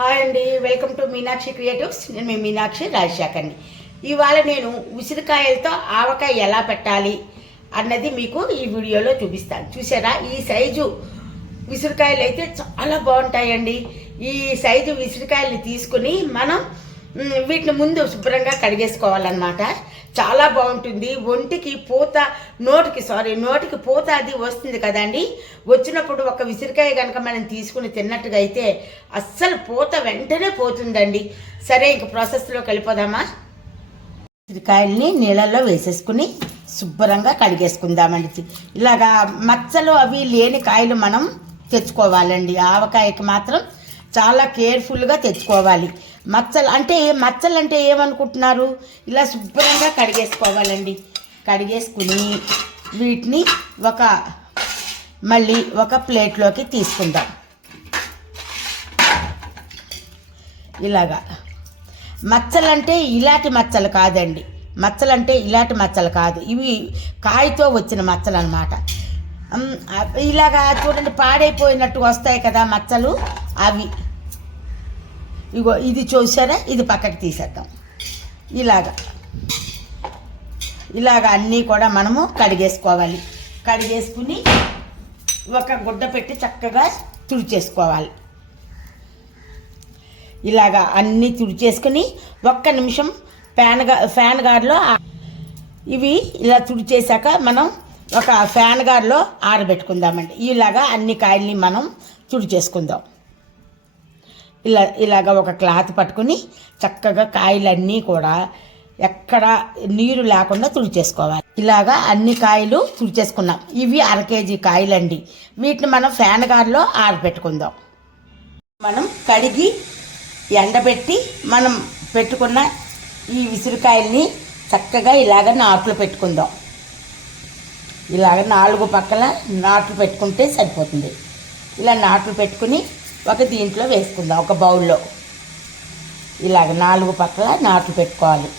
Hi అండి, welcome to Meenakshi creatives. నేను మీ మీనాక్షి రాజశేఖర్ని. ఇవాళ నేను ఉసిరికాయలతో ఆవకాయ ఎలా పెట్టాలి అన్నది మీకు ఈ వీడియోలో చూపిస్తాను. చూసారా, ఈ సైజు ఉసిరికాయలు అయితే చాలా బాగుంటాయండి. ఈ సైజు ఉసిరికాయలని తీసుకుని మనం వీటిని ముందు శుభ్రంగా కడిగేసుకోవాలన్నమాట. చాలా బాగుంటుంది. ఒంటికి పూత, నోటికి పూత అది వస్తుంది కదండి. వచ్చినప్పుడు ఒక విసిరికాయ కనుక మనం తీసుకుని తిన్నట్టుగా అయితే అస్సలు పూత వెంటనే పోతుందండి. సరే, ఇంక ప్రాసెస్లోకి వెళ్ళిపోదామా. ఉసిరికాయల్ని నీళ్ళల్లో వేసేసుకుని శుభ్రంగా కడిగేసుకుందామండి. ఇలాగా మచ్చలు అవి లేని కాయలు మనం తెచ్చుకోవాలండి. ఆవకాయకి మాత్రం చాలా కేర్ఫుల్గా తెచ్చుకోవాలి. మచ్చలు అంటే ఏమనుకుంటున్నారు? ఇలా శుభ్రంగా కడిగేసుకోవాలండి. కడిగేసుకుని వీటిని మళ్ళీ ఒక ప్లేట్లోకి తీసుకుందాం. ఇలాగా మచ్చలంటే ఇలాంటి మచ్చలు కాదండి. ఇలాంటి మచ్చలు కాదు, ఇవి కాయతో వచ్చిన మచ్చలు అన్నమాట. ఇలాగా చూడండి, పాడైపోయినట్టు వస్తాయి కదా మచ్చలు, అవి. ఇగో ఇది చూసారా, ఇది పక్కకి తీసేద్దాం. ఇలాగా అన్నీ కూడా మనము కడిగేసుకోవాలి. కడిగేసుకుని ఒక గుడ్డ పెట్టి చక్కగా తుడిచేసుకోవాలి. ఇలాగా అన్నీ తుడిచేసుకుని ఒక్క నిమిషం ఫ్యాన్ గార్డ్లో ఇవి ఇలా తుడిచేసాక మనం ఒక ఫ్యాన్ గార్డ్లో ఆరబెట్టుకుందామండి. ఇలాగా అన్ని కాయల్ని మనం తుడిచేసుకుందాం. ఇలాగ ఒక క్లాత్ పట్టుకుని చక్కగా కాయలన్నీ కూడా ఎక్కడ నీరు లేకుండా తుడిచేసుకోవాలి. ఇలాగా అన్ని కాయలు తుడిచేసుకున్నాం. ఇవి 1/2 కేజీ కాయలండి. వీటిని మనం ఫ్యాన్ గార్డ్లో ఆరబెట్టుకుందాం. మనం కడిగి ఎండబెట్టి మనం పెట్టుకున్న ఈ విసిరికాయల్ని చక్కగా ఇలాగ నాట్లు పెట్టుకుందాం. ఇలాగ 4 పక్కల నాట్లు పెట్టుకుంటే సరిపోతుంది. ఇలా నాట్లు పెట్టుకుని ఒక దీంట్లో వేసుకుందాం, ఒక బౌల్లో. ఇలాగ 4 పక్కల నాట్లు పెట్టుకోవాలి.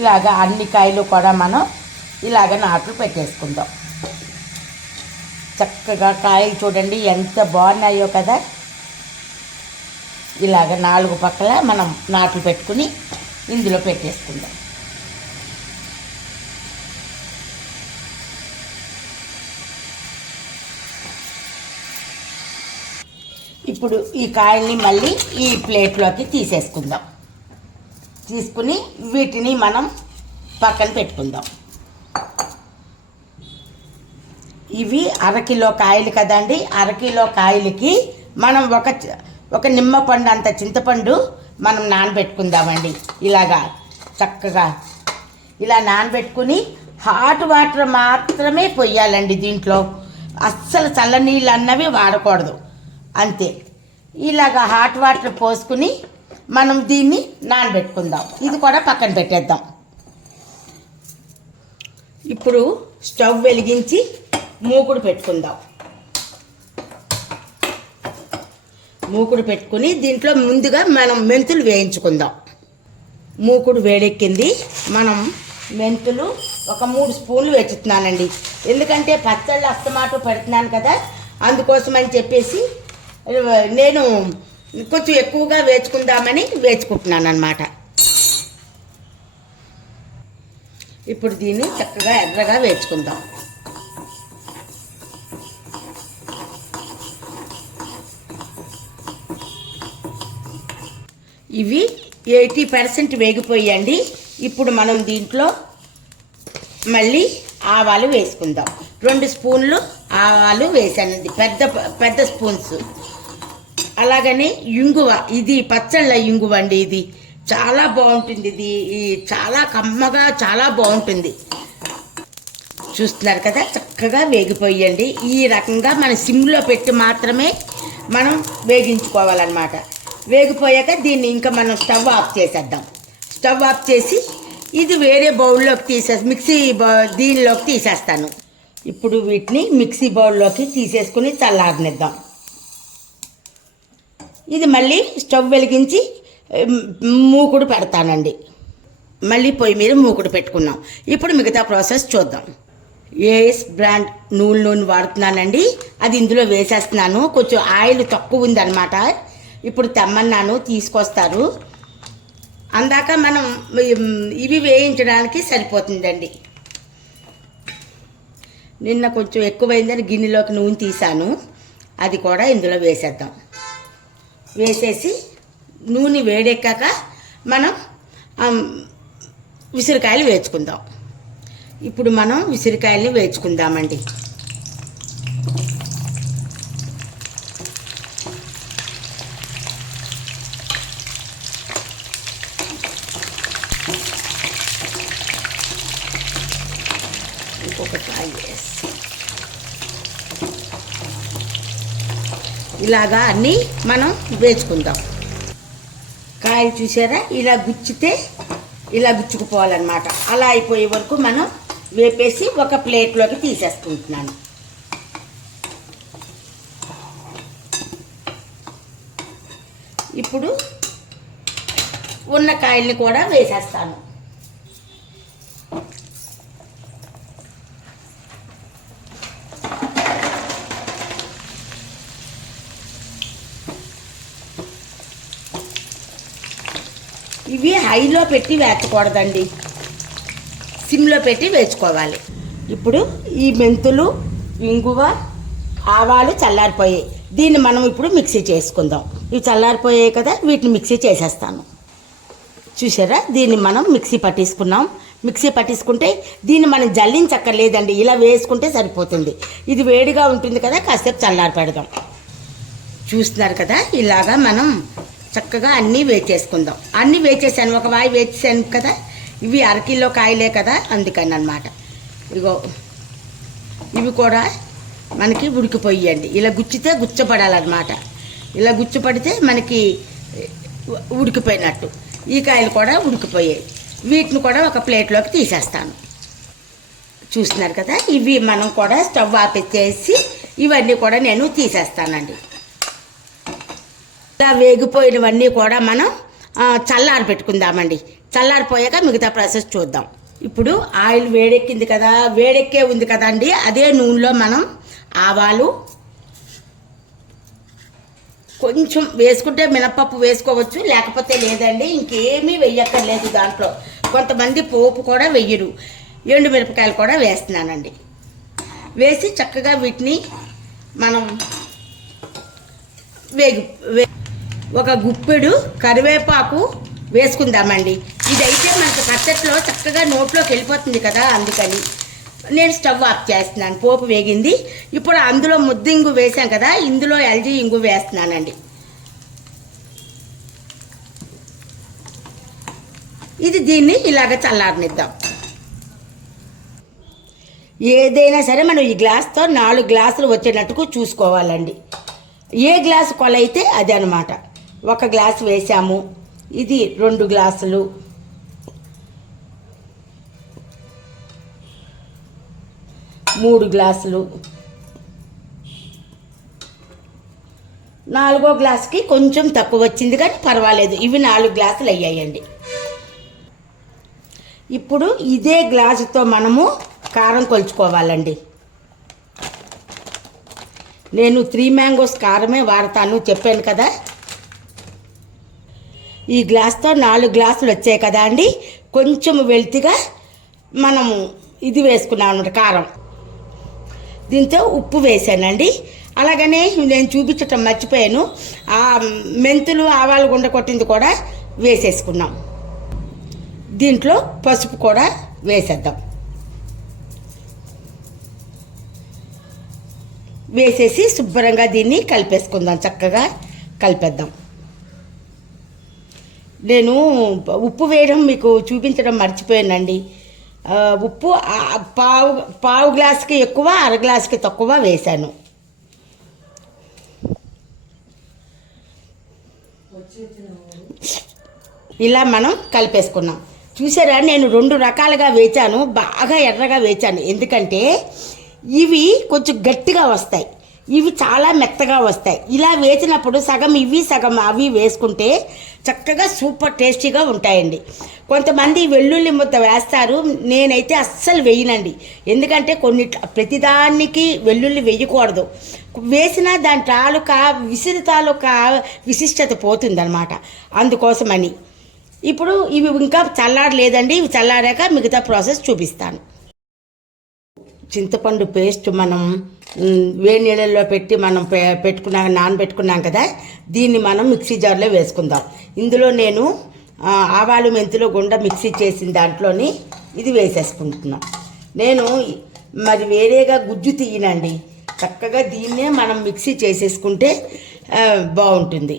ఇలాగ అన్ని కాయలు కూడా మనం ఇలాగ నాట్లు పెట్టేసుకుందాం. చక్కగా కాయలు చూడండి ఎంత బాగున్నాయో కదా. ఇలాగ 4 పక్కల మనం నాట్లు పెట్టుకుని ఇందులో పెట్టేసుకుందాం. ఇప్పుడు ఈ కాయల్ని మళ్ళీ ఈ ప్లేట్లోకి తీసేసుకుందాం. తీసుకుని వీటిని మనం పక్కన పెట్టుకుందాం. ఇవి 1/2 కిలో కాయలు కదండి. 1/2 కిలో కాయలకి మనం ఒక నిమ్మపండు అంత చింతపండు మనం నానబెట్టుకుందామండి. ఇలాగా చక్కగా ఇలా నానబెట్టుకుని హాట్ వాటర్ మాత్రమే పొయ్యాలండి. దీంట్లో అస్సలు చల్లనీళ్ళు అన్నవి వాడకూడదు, అంతే. ఇలాగా హాట్ వాటర్ పోసుకుని మనం దీన్ని నానబెట్టుకుందాం. ఇది కూడా పక్కన పెట్టేద్దాం. ఇప్పుడు స్టవ్ వెలిగించి మూకుడు పెట్టుకుందాం. మూకుడు పెట్టుకుని దీంట్లో ముందుగా మనం మెంతులు వేయించుకుందాం. మూకుడు వేడెక్కింది. మనం మెంతులు ఒక 3 స్పూన్లు వేస్తున్నానండి. ఎందుకంటే పచ్చళ్ళు అస్తమాటు పెడుతున్నాను కదా, అందుకోసమని చెప్పేసి నేను కొంచెం ఎక్కువగా వేసుకుందామని వేసుకుంటున్నాను అన్నమాట. ఇప్పుడు దీన్ని చక్కగా ఎర్రగా వేసుకుందాం. ఇవి 80% వేగిపోయండి. ఇప్పుడు మనం దీంట్లో మళ్ళీ ఆవాలు వేసుకుందాం. 2 స్పూన్లు ఆవాలు వేసానండి, పెద్ద స్పూన్స్. అలాగనే ఇంగువ, ఇది పచ్చళ్ళ ఇంగువ అండి. ఇది చాలా బాగుంటుంది. ఇది చాలా కమ్మగా చాలా బాగుంటుంది. చూస్తున్నారు కదా, చక్కగా వేగిపోయండి. ఈ రకంగా మన సిమ్లో పెట్టి మాత్రమే మనం వేగించుకోవాలన్నమాట. వేగిపోయాక దీన్ని ఇంకా మనం స్టవ్ ఆఫ్ చేసేద్దాం. స్టవ్ ఆఫ్ చేసి ఇది వేరే బౌల్లోకి దీనిలోకి తీసేస్తాను. ఇప్పుడు వీటిని మిక్సీ బౌల్లోకి తీసేసుకుని చల్లారనిద్దాం. ఇది మళ్ళీ స్టవ్ వెలిగించి మూకుడు పెడతానండి. మళ్ళీ పొయ్యి మీద మూకుడు పెట్టుకున్నాం. ఇప్పుడు మిగతా ప్రాసెస్ చూద్దాం. ఏఎస్ బ్రాండ్ నూనె వాడుతున్నానండి. అది ఇందులో వేసేస్తున్నాను. కొంచెం ఆయిల్ తక్కువ ఉందన్నమాట. ఇప్పుడు తెమ్మన్నాను, తీసుకొస్తారు. అందాక మనం ఇవి వేయించడానికి సరిపోతుందండి. నిన్న కొంచెం ఎక్కువైందని గిన్నెలోకి నూనె తీసాను. అది కూడా ఇందులో వేసేద్దాం. వేసేసి నూనె వేడెక్కాక మనం ఉసిరికాయలు వేసుకుందాం. ఇప్పుడు మనం ఉసిరికాయలని వేసుకుందామండి. ఇంకొక కాయ వేసి ఇలాగా అన్నీ మనం వేసుకుందాం. కాయలు చూసారా, ఇలా గుచ్చితే ఇలా గుచ్చుకుపోవాలన్నమాట. అలా అయిపోయే వరకు మనం వేపేసి ఒక ప్లేట్లోకి తీసేసుకుంటున్నాను. ఇప్పుడు ఉన్న కాయల్ని కూడా వేసేస్తాను. ఇవి హైలో పెట్టి వేసుకోకూడదండి, సిమ్లో పెట్టి వేసుకోవాలి. ఇప్పుడు ఈ మెంతులు, ఇంగువ, ఆవాలు చల్లారిపోయాయి. దీన్ని మనం ఇప్పుడు మిక్సీ చేసుకుందాం. ఇవి చల్లారిపోయాయి కదా, వీటిని మిక్సీ చేసేస్తాను. చూసారా, దీన్ని మనం మిక్సీ పట్టేసుకున్నాం. మిక్సీ పట్టేసుకుంటే దీన్ని మనం జల్లించక్కర్లేదండి, ఇలా వేసుకుంటే సరిపోతుంది. ఇది వేడిగా ఉంటుంది కదా, కాసేపు చల్లారి పెడదాం. చూస్తున్నారు కదా, ఇలాగా మనం చక్కగా అన్నీ వేచేసుకుందాం. అన్నీ వేచేసాను, ఒక వాయి వేచేసాను కదా. ఇవి అరకిలో కాయలే కదా, అందుకని అన్నమాట. ఇగో ఇవి కూడా మనకి ఉడికిపోయండి. ఇలా గుచ్చితే గుచ్చపడాలన్నమాట. ఇలా గుచ్చపడితే మనకి ఉడికిపోయినట్టు. ఈ కాయలు కూడా ఉడికిపోయాయి. వీటిని కూడా ఒక ప్లేట్లోకి తీసేస్తాను. చూస్తున్నారు కదా, ఇవి మనం కూడా స్టవ్ ఆపేసి ఇవన్నీ కూడా నేను తీసేస్తానండి. ఇలా వేగిపోయినవన్నీ కూడా మనం చల్లారి పెట్టుకుందామండి. చల్లారిపోయాక మిగతా ప్రాసెస్ చూద్దాం. ఇప్పుడు ఆయిల్ వేడెక్కింది కదా, వేడెక్కే ఉంది కదండి. అదే నూనెలో మనం ఆవాలు కొంచెం వేసుకుంటే మినపప్పు వేసుకోవచ్చు, లేకపోతే లేదండి. ఇంకేమీ వెయ్యక్కర్లేదు దాంట్లో. కొంతమంది పోపు కూడా వెయ్యరు. ఎండు మిరపకాయలు కూడా వేస్తున్నానండి. వేసి చక్కగా వీటిని మనం ఒక గుప్పెడు కరివేపాకు వేసుకుందామండి. ఇదైతే మనకు పచ్చట్లో చక్కగా నోట్లోకి వెళ్ళిపోతుంది కదా, అందుకని నేను స్టవ్ ఆఫ్ చేస్తున్నాను. పోపు వేగింది. ఇప్పుడు అందులో ముద్ద ఇంగు వేసాం కదా, ఇందులో ఎల్జీ ఇంగు వేస్తున్నానండి. దీన్ని ఇలాగ చల్లారనిద్దాం. ఏదైనా సరే మనం ఈ గ్లాస్తో 4 గ్లాసులు వచ్చేటట్టుకు చూసుకోవాలండి. ఏ గ్లాసు కొలైతే అది అనమాట. 1 గ్లాసు వేసాము, ఇది 2 గ్లాసులు, 3 గ్లాసులు, 4వ గ్లాసుకి కొంచెం తక్కువ వచ్చింది కానీ పర్వాలేదు. ఇవి 4 గ్లాసులు అయ్యాయండి. ఇప్పుడు ఇదే గ్లాసుతో మనము కారం కొలుచుకోవాలండి. నేను 3 మ్యాంగోస్ కారమే వాడతాను చెప్పాను కదా. ఈ గ్లాస్తో 4 గ్లాసులు వచ్చాయి కదా అండి. కొంచెం వెల్తిగా మనము ఇది వేసుకున్నాం అన్నమాట, కారం. దీంతో ఉప్పు వేసానండి. అలాగనే నేను చూపించటం మర్చిపోయాను, ఆ మెంతులు ఆవాలు గుండ కొట్టింది కూడా వేసేసుకున్నాం. దీంట్లో పసుపు కూడా వేసేద్దాం. వేసేసి శుభ్రంగా దీన్ని కలిపేసుకుందాం. చక్కగా కలిపేద్దాం. నేను ఉప్పు వేయడం మీకు చూపించడం మర్చిపోయానండి. ఉప్పు పావు గ్లాసుకి ఎక్కువ, 1/2 గ్లాసుకి తక్కువ వేశాను. ఇలా మనం కలిపేసుకున్నాం. చూసారా, నేను 2 రకాలుగా వేచాను. బాగా ఎర్రగా వేచాను, ఎందుకంటే ఇవి కొంచెం గట్టిగా వస్తాయి. ఇవి చాలా మెత్తగా వస్తాయి. ఇలా వేసినప్పుడు సగం ఇవి సగం అవి వేసుకుంటే చక్కగా సూపర్ టేస్టీగా ఉంటాయండి. కొంతమంది వెల్లుల్లి ముద్ద వేస్తారు, నేనైతే అస్సలు వేయనండి. ఎందుకంటే ప్రతిదానికి వెల్లుల్లి వేయకూడదు. వేసినా దాని విసిరి తాలూకా విశిష్టత పోతుందన్నమాట. అందుకోసమని ఇప్పుడు ఇవి ఇంకా చల్లారలేదండి. ఇవి చల్లారాక మిగతా ప్రాసెస్ చూపిస్తాను. చింతపండు పేస్ట్ మనం వేడి నీళ్ళల్లో పెట్టి మనం నానబెట్టుకున్నాం కదా, దీన్ని మనం మిక్సీ జార్లో వేసుకుందాం. ఇందులో నేను ఆవాలు మెంతులు గుండ మిక్సీ చేసిన దాంట్లోని ఇది వేసేసుకుంటున్నాం. నేను మరి వేరేగా గుజ్జు తీయనండి, చక్కగా దీన్నే మనం మిక్సీ చేసేసుకుంటే బాగుంటుంది.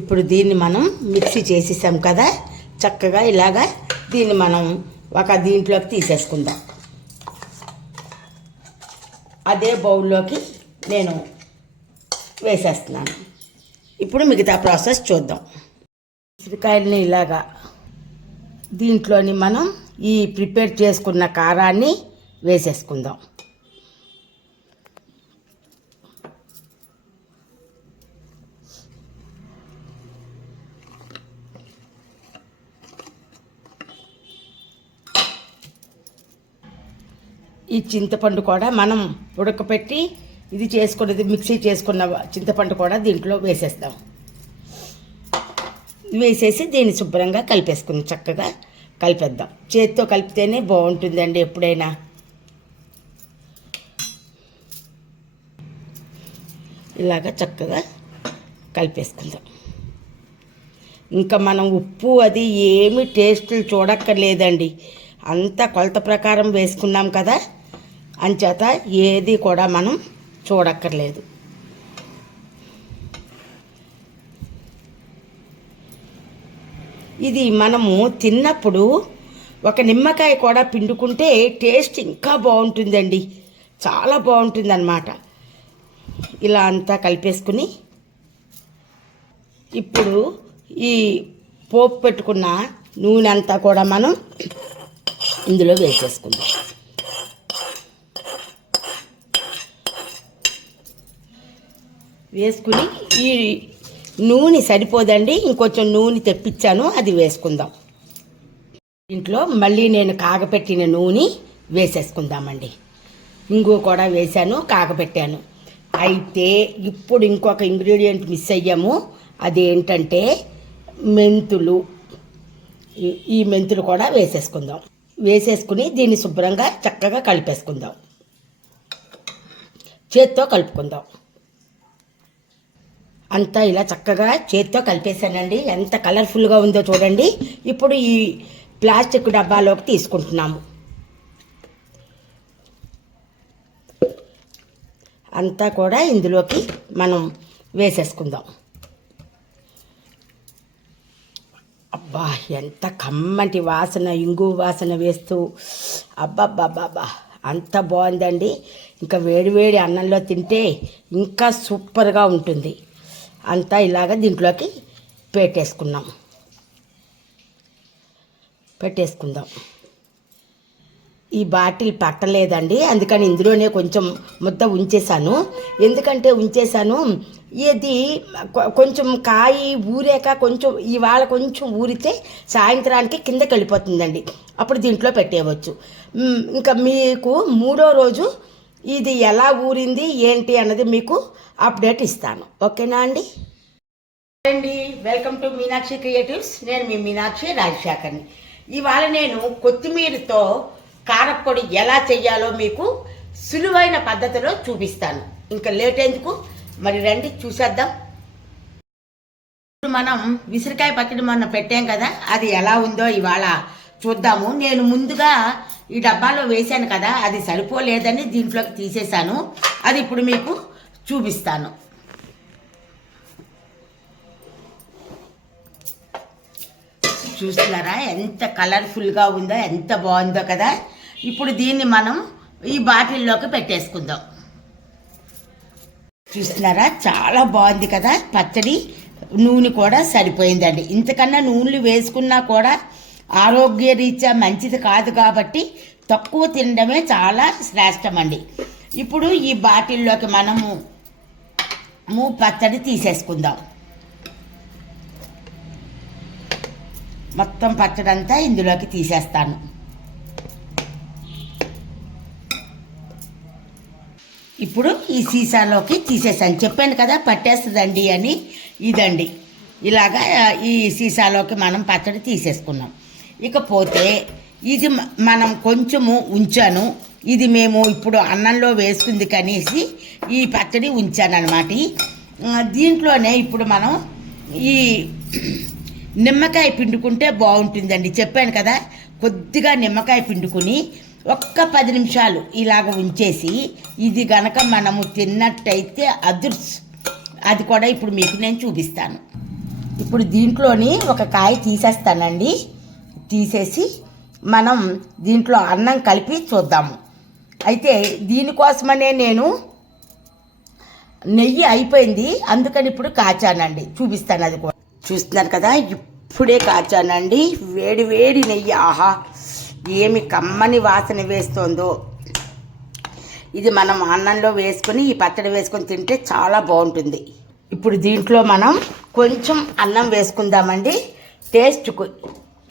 ఇప్పుడు దీన్ని మనం మిక్సీ చేసేసాం కదా, చక్కగా ఇలాగా దీన్ని మనం ఒక దీంట్లోకి తీసేసుకుందాం. అదే బౌల్లోకి నేను వేసేస్తున్నాను. ఇప్పుడు మిగతా ప్రాసెస్ చూద్దాం. ఉసిరికాయలని ఇలాగా దీంట్లోని మనం ఈ ప్రిపేర్ చేసుకున్న కారాన్ని వేసేసుకుందాం. ఈ చింతపండు కూడా మనం ఉడకపెట్టి ఇది చేసుకున్నది మిక్సీ చేసుకున్న చింతపండు కూడా దీంట్లో వేసేస్తాం. వేసేసి దీన్ని శుభ్రంగా కలిపేసుకుని చక్కగా కలిపేద్దాం. చేతితో కలిపితేనే బాగుంటుందండి ఎప్పుడైనా. ఇలాగ చక్కగా కలిపేసుకుందాం. ఇంకా మనం ఉప్పు అది ఏమి టేస్టులు చూడక్కర్లేదండి, అంతా కొలత ప్రకారం వేసుకున్నాం కదా, అంచేత ఏది కూడా మనం చూడక్కర్లేదు. ఇది మనము తిన్నప్పుడు ఒక నిమ్మకాయ కూడా పిండుకుంటే టేస్ట్ ఇంకా బాగుంటుందండి, చాలా బాగుంటుంది అన్నమాట. ఇలా అంతా కలిపేసుకుని ఇప్పుడు ఈ పోపు పెట్టుకున్న నూనె అంతా కూడా మనం ఇందులో వేసేసుకుందాం. వేసుకుని ఈ నూనె సరిపోదండి, ఇంకొంచెం నూనె తెప్పించాను, అది వేసుకుందాం. ఇంట్లో మళ్ళీ నేను కాగపెట్టిన నూనె వేసేసుకుందామండి. ఇంగు కూడా వేశాను, కాగపెట్టాను. అయితే ఇప్పుడు ఇంకొక ఇంగ్రీడియంట్ మిస్ అయ్యాము, అదేంటంటే మెంతులు. ఈ మెంతులు కూడా వేసేసుకుందాం. వేసేసుకుని దీన్ని శుభ్రంగా చక్కగా కలిపేసుకుందాం. చేత్తో కలుపుకుందాం. అంతా ఇలా చక్కగా చేత్తో కలిపేసానండి. ఎంత కలర్ఫుల్గా ఉందో చూడండి. ఇప్పుడు ఈ ప్లాస్టిక్ డబ్బాలోకి తీసుకుంటున్నాము. అంతా కూడా ఇందులోకి మనం వేసేసుకుందాం. అబ్బా, ఎంత కమ్మటి వాసన, ఇంగు వాసన వేస్తూ అబ్బబ్బబ్బబ్బా అంత బాగుందండి. ఇంకా వేడివేడి అన్నంలో తింటే ఇంకా సూపర్గా ఉంటుంది. అంతా ఇలాగ దీంట్లోకి పెట్టేసుకుందాం. ఈ బాటిల్ పట్టలేదండి, అందుకని ఇందులోనే కొంచెం ముద్ద ఉంచేసాను. ఎందుకంటే ఇది కొంచెం కాయి ఊరాక కొంచెం ఇవాళ కొంచెం ఊరితే సాయంత్రానికి కిందకి వెళ్ళిపోతుందండి, అప్పుడు దీంట్లో పెట్టేయవచ్చు. ఇంకా మీకు 3వ రోజు ఇది ఎలా ఊరింది ఏంటి అన్నది మీకు అప్డేట్ ఇస్తాను. ఓకేనా అండి? Welcome to Meenakshi creatives. నేను మీ మీనాక్షి రాజశేఖర్ని. ఇవాళ నేను కొత్తిమీరతో కారప్పొడి ఎలా చెయ్యాలో మీకు సులువైన పద్ధతిలో చూపిస్తాను. ఇంకా లేట్ ఎందుకు, మరి రండి చూసేద్దాం. ఇప్పుడు మనం విసిరికాయ పచ్చడి మొన్న పెట్టాం కదా, అది ఎలా ఉందో ఇవాళ చూద్దాము. నేను ముందుగా ఈ డబ్బాలో వేశాను కదా, అది సరిపోలేదని దీంట్లోకి తీసేశాను. అది ఇప్పుడు మీకు చూపిస్తాను. చూస్తున్నారా ఎంత కలర్ఫుల్గా ఉందో, ఎంత బాగుందో కదా. ఇప్పుడు దీన్ని మనం ఈ బాటిల్లోకి పెట్టేసుకుందాం. చూస్తున్నారా చాలా బాగుంది కదా పచ్చడి. నూనె కూడా సరిపోయిందండి. ఇంతకన్నా నూనెలు వేసుకున్నా కూడా ఆరోగ్య రీత్యా మంచిది కాదు కాబట్టి తక్కువ తినడమే చాలా శ్రేష్టం అండి. ఇప్పుడు ఈ బాటిల్లోకి మనము పచ్చడి తీసేసుకుందాం. మొత్తం పచ్చడి అంతా ఇందులోకి తీసేస్తాను. ఇప్పుడు ఈ సీసాలోకి తీసేసాను. చెప్పాను కదా పట్టేస్తుందండి అని. ఇదండి ఇలాగా ఈ సీసాలోకి మనం పచ్చడి తీసేసుకున్నాం. ఇకపోతే ఇది మనం కొంచెము ఉంచాను. ఇది మేము ఇప్పుడు అన్నంలో వేసుకుంది కనేసి ఈ పచ్చడి ఉంచాను అనమాట. దీంట్లోనే ఇప్పుడు మనం ఈ నిమ్మకాయ పిండుకుంటే బాగుంటుందండి. చెప్పాను కదా, కొద్దిగా నిమ్మకాయ పిండుకుని ఒక్క 10 నిమిషాలు ఇలాగ ఉంచేసి ఇది గనక మనము తిన్నట్టయితే అది కూడా ఇప్పుడు మీకు నేను చూపిస్తాను. ఇప్పుడు దీంట్లోని ఒక కాయ తీసేస్తానండి. తీసేసి మనం దీంట్లో అన్నం కలిపి చూద్దాము. అయితే దీనికోసమనే నేను నెయ్యి అయిపోయింది, అందుకని ఇప్పుడు కాచానండి. చూపిస్తాను, అది కూడా చూస్తున్నారు కదా. ఇప్పుడే కాచానండి వేడి వేడి నెయ్యి. ఆహా, ఏమి కమ్మని వాసన వేస్తుందో. ఇది మనం అన్నంలో వేసుకొని ఈ పచ్చడి వేసుకొని తింటే చాలా బాగుంటుంది. ఇప్పుడు దీంట్లో మనం కొంచెం అన్నం వేసుకుందామండి. టేస్ట్కు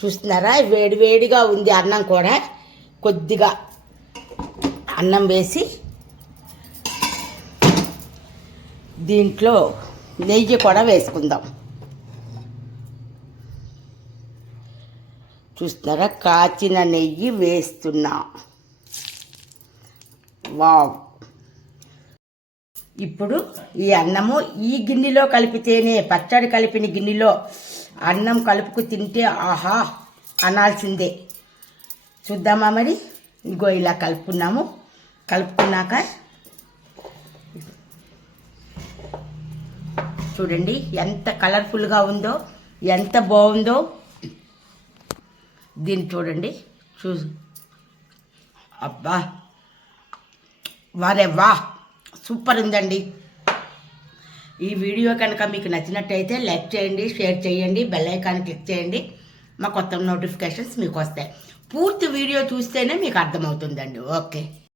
చూస్తున్నారా, వేడి వేడిగా ఉంది అన్నం కూడా. కొద్దిగా అన్నం వేసి దీంట్లో నెయ్యి కూడా వేసుకుందాం. చూస్తున్నారా, కాచిన నెయ్యి వేస్తున్నా. వావ్. ఇప్పుడు ఈ అన్నము ఈ గిన్నెలో కలిపితేనే, పచ్చడి కలిపిన గిన్నెలో అన్నం కలుపుకు తింటే ఆహా అనాల్సిందే. చూద్దామా మరి. ఇగో ఇలా కలుపుకున్నాక చూడండి ఎంత కలర్ఫుల్గా ఉందో, ఎంత బాగుందో. దీన్ని చూడండి. అబ్బా, వారే వా, సూపర్ ఉందండి. ఈ వీడియో కనుక మీకు నచ్చినట్టయితే లైక్ చేయండి, షేర్ చేయండి, బెల్ ఐకాన్ క్లిక్ చేయండి. మా కొత్త నోటిఫికేషన్స్ మీకు వస్తాయి. పూర్తి వీడియో చూస్తేనే మీకు అర్థమవుతుందండి. ఓకే.